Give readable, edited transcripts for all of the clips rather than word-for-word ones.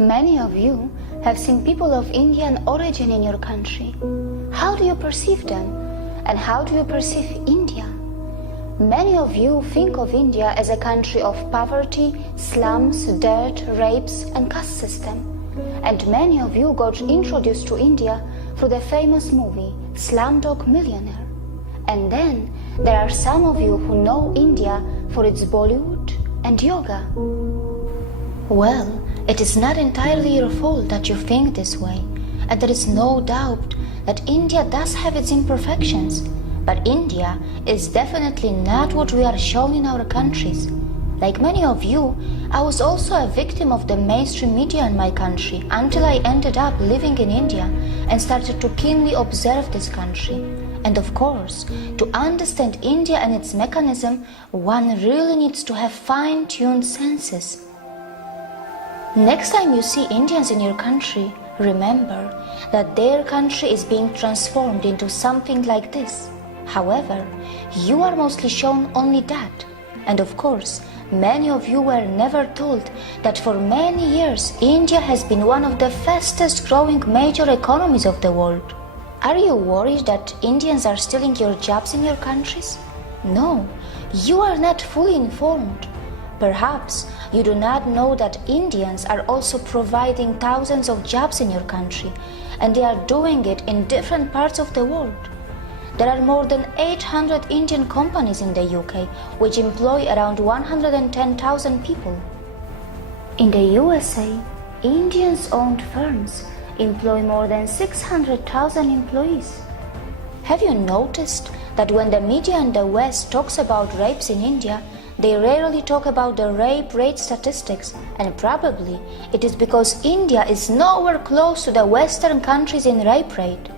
Many of you have seen people of Indian origin in your country. How do you perceive them? And how do you perceive India? Many of you think of India as a country of poverty, slums, dirt, rapes, and caste system. And many of you got introduced to India through the famous movie Slumdog Millionaire. And then there are some of you who know India for its Bollywood and yoga. Well, it is not entirely your fault that you think this way, and there is no doubt that India does have its imperfections, but India is definitely not what we are shown in our countries. Like many of you, I was also a victim of the mainstream media in my country until I ended up living in India and started to keenly observe this country. And of course, to understand India and its mechanism, one really needs to have fine-tuned senses. Next time you see Indians in your country, remember that their country is being transformed into something like this. However, you are mostly shown only that. And of course, many of you were never told that for many years India has been one of the fastest growing major economies of the world. Are you worried that Indians are stealing your jobs in your countries? No, you are not fully informed. Perhaps you do not know that Indians are also providing thousands of jobs in your country, and they are doing it in different parts of the world. There are more than 800 Indian companies in the UK, which employ around 110,000 people. In the USA, Indians-owned firms employ more than 600,000 employees. Have you noticed that when the media in the West talks about rapes in India, they rarely talk about the rape rate statistics, and probably it is because India is nowhere close to the Western countries in rape rate.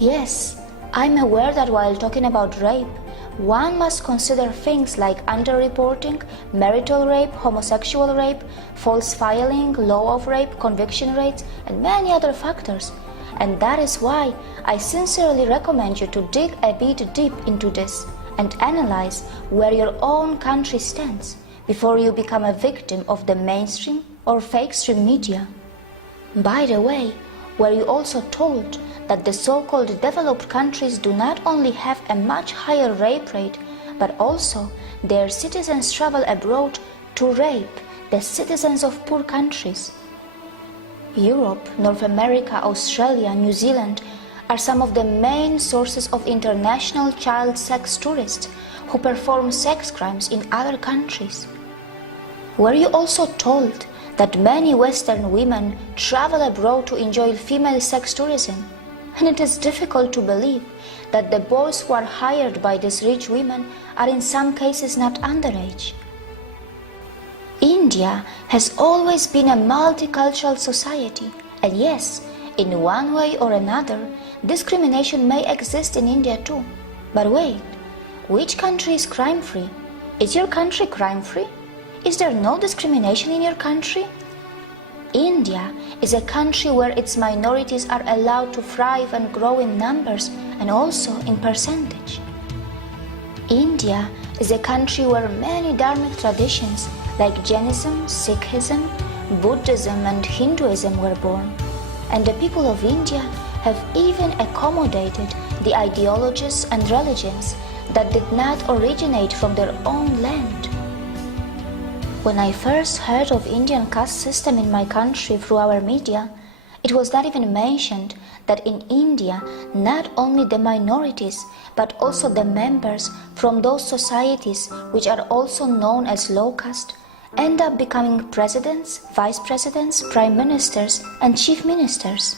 Yes, I'm aware that while talking about rape, one must consider things like underreporting, marital rape, homosexual rape, false filing, law of rape, conviction rates, and many other factors. And that is why I sincerely recommend you to dig a bit deep into this and analyze where your own country stands before you become a victim of the mainstream or fake stream media. By the way, were you also told that the so-called developed countries do not only have a much higher rape rate, but also their citizens travel abroad to rape the citizens of poor countries? Europe, North America, Australia, New Zealand are some of the main sources of international child sex tourists who perform sex crimes in other countries. Were you also told that many Western women travel abroad to enjoy female sex tourism? And it is difficult to believe that the boys who are hired by these rich women are in some cases not underage. India has always been a multicultural society, and yes, in one way or another, discrimination may exist in India too. But wait, which country is crime-free? Is your country crime-free? Is there no discrimination in your country? India is a country where its minorities are allowed to thrive and grow in numbers and also in percentage. India is a country where many dharmic traditions like Jainism, Sikhism, Buddhism and Hinduism were born, and the people of India have even accommodated the ideologies and religions that did not originate from their own land. When I first heard of Indian caste system in my country through our media, it was not even mentioned that in India, not only the minorities, but also the members from those societies which are also known as low caste, end up becoming presidents, vice presidents, prime ministers, and chief ministers.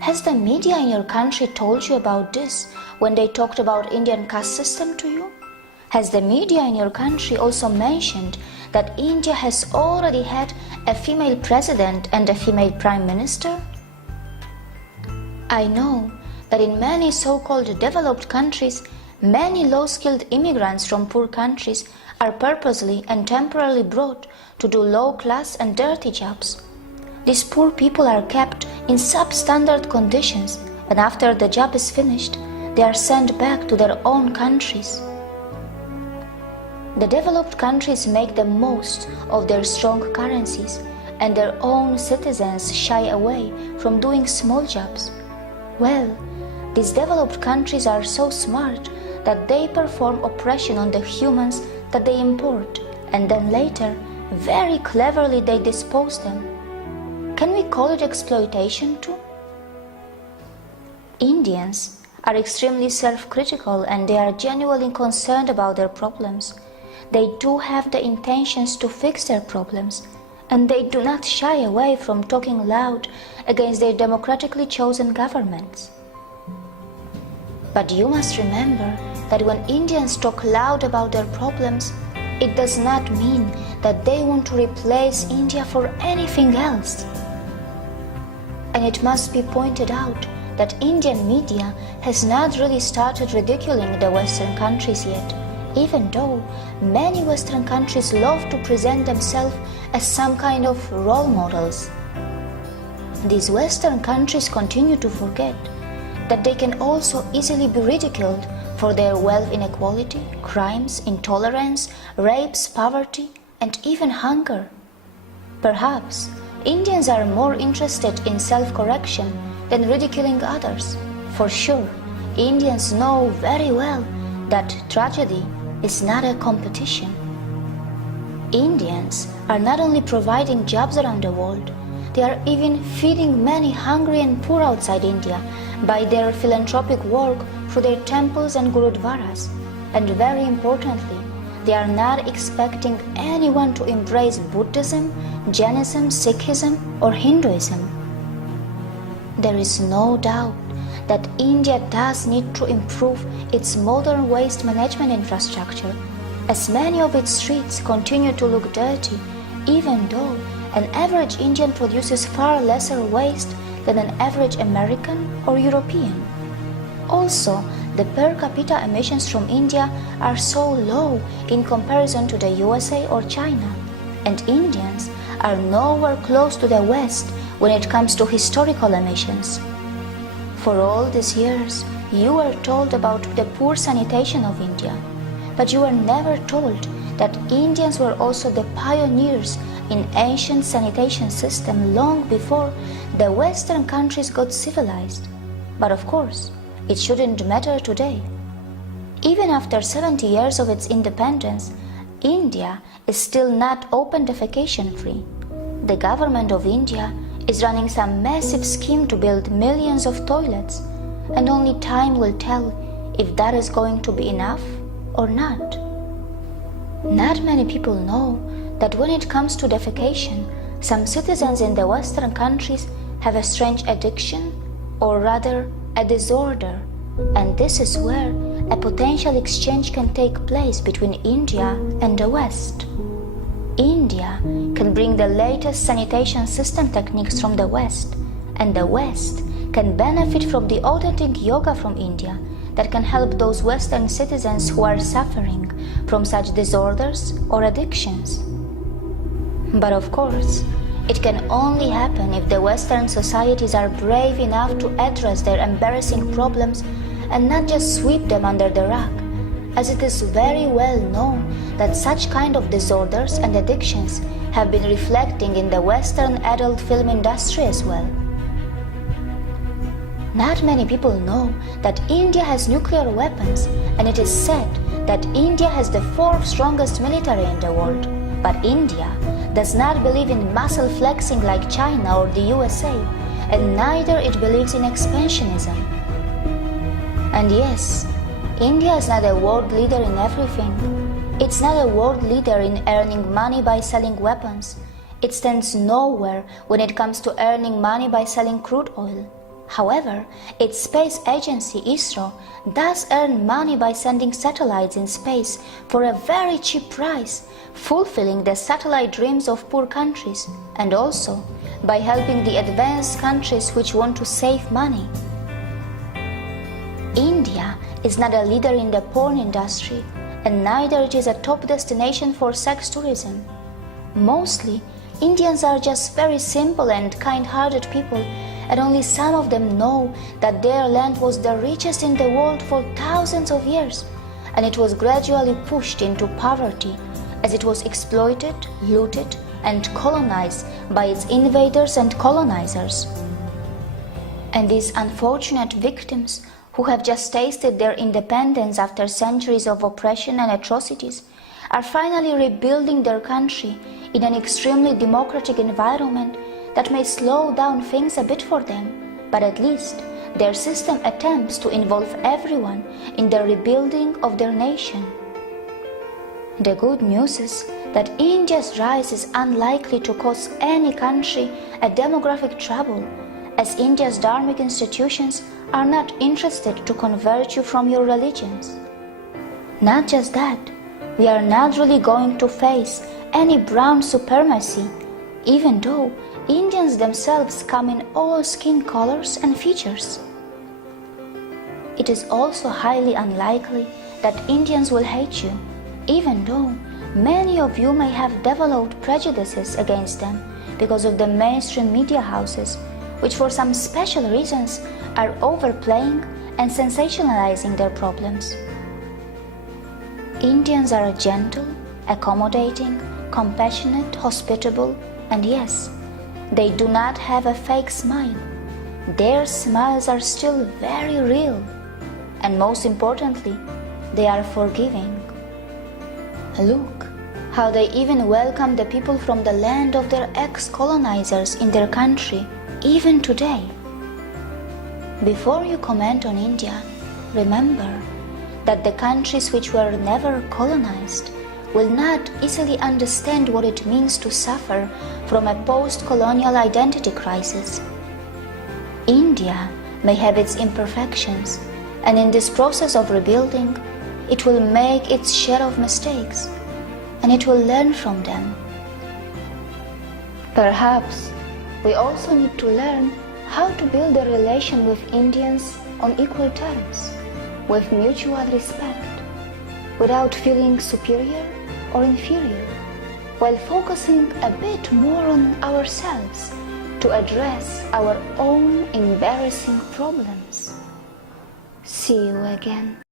Has the media in your country told you about this when they talked about Indian caste system to you? Has the media in your country also mentioned that India has already had a female president and a female prime minister? I know that in many so-called developed countries, many low-skilled immigrants from poor countries are purposely and temporarily brought to do low-class and dirty jobs. These poor people are kept in substandard conditions, and after the job is finished, they are sent back to their own countries. The developed countries make the most of their strong currencies and their own citizens shy away from doing small jobs. Well, these developed countries are so smart that they perform oppression on the humans that they import, and then later, very cleverly they dispose them. Can we call it exploitation too? Indians are extremely self-critical and they are genuinely concerned about their problems. They do have the intentions to fix their problems, and they do not shy away from talking loud against their democratically chosen governments. But you must remember that when Indians talk loud about their problems, it does not mean that they want to replace India for anything else. And it must be pointed out that Indian media has not really started ridiculing the Western countries yet, even though many Western countries love to present themselves as some kind of role models. These Western countries continue to forget that they can also easily be ridiculed for their wealth inequality, crimes, intolerance, rapes, poverty, and even hunger. Perhaps Indians are more interested in self-correction than ridiculing others. For sure, Indians know very well that tragedy is not a competition. Indians are not only providing jobs around the world, they are even feeding many hungry and poor outside India by their philanthropic work through their temples and gurudwaras. And very importantly, they are not expecting anyone to embrace Buddhism, Jainism, Sikhism, or Hinduism. There is no doubt that India does need to improve its modern waste management infrastructure, as many of its streets continue to look dirty, even though an average Indian produces far lesser waste than an average American or European. Also, the per capita emissions from India are so low in comparison to the USA or China, and Indians are nowhere close to the West when it comes to historical emissions. For all these years, you were told about the poor sanitation of India, but you were never told that Indians were also the pioneers in ancient sanitation system long before the Western countries got civilized. But of course, it shouldn't matter today. Even after 70 years of its independence, India is still not open defecation free. The government of India is running some massive scheme to build millions of toilets, and only time will tell if that is going to be enough or not. Not many people know that when it comes to defecation, some citizens in the Western countries have a strange addiction, or rather a disorder, and this is where a potential exchange can take place between India and the West. India can bring the latest sanitation system techniques from the West, and the West can benefit from the authentic yoga from India that can help those Western citizens who are suffering from such disorders or addictions. But of course, it can only happen if the Western societies are brave enough to address their embarrassing problems and not just sweep them under the rug, as it is very well known that such kind of disorders and addictions have been reflecting in the Western adult film industry as well. Not many people know that India has nuclear weapons, and it is said that India has the fourth strongest military in the world. But India does not believe in muscle flexing like China or the USA, and neither it believes in expansionism. And yes, India is not a world leader in everything. It's not a world leader in earning money by selling weapons. It stands nowhere when it comes to earning money by selling crude oil. However, its space agency, ISRO, does earn money by sending satellites in space for a very cheap price, fulfilling the satellite dreams of poor countries, and also by helping the advanced countries which want to save money. India is not a leader in the porn industry, and neither it is a top destination for sex tourism. Mostly, Indians are just very simple and kind-hearted people, and only some of them know that their land was the richest in the world for thousands of years, and it was gradually pushed into poverty as it was exploited, looted, and colonized by its invaders and colonizers. And these unfortunate victims who have just tasted their independence after centuries of oppression and atrocities are finally rebuilding their country in an extremely democratic environment that may slow down things a bit for them, but at least their system attempts to involve everyone in the rebuilding of their nation. The good news is that India's rise is unlikely to cause any country a demographic trouble, as India's dharmic institutions are not interested to convert you from your religions. Not just that, we are not really going to face any brown supremacy, even though Indians themselves come in all skin colors and features. It is also highly unlikely that Indians will hate you, even though many of you may have developed prejudices against them because of the mainstream media houses, which for some special reasons are overplaying and sensationalizing their problems. Indians are gentle, accommodating, compassionate, hospitable, and yes, they do not have a fake smile. Their smiles are still very real, and most importantly, they are forgiving. Look how they even welcome the people from the land of their ex-colonizers in their country, even today. Before you comment on India, remember that the countries which were never colonized will not easily understand what it means to suffer from a post-colonial identity crisis. India may have its imperfections, and in this process of rebuilding, it will make its share of mistakes, and it will learn from them. Perhaps we also need to learn how to build a relation with Indians on equal terms, with mutual respect, without feeling superior or inferior, while focusing a bit more on ourselves to address our own embarrassing problems. See you again.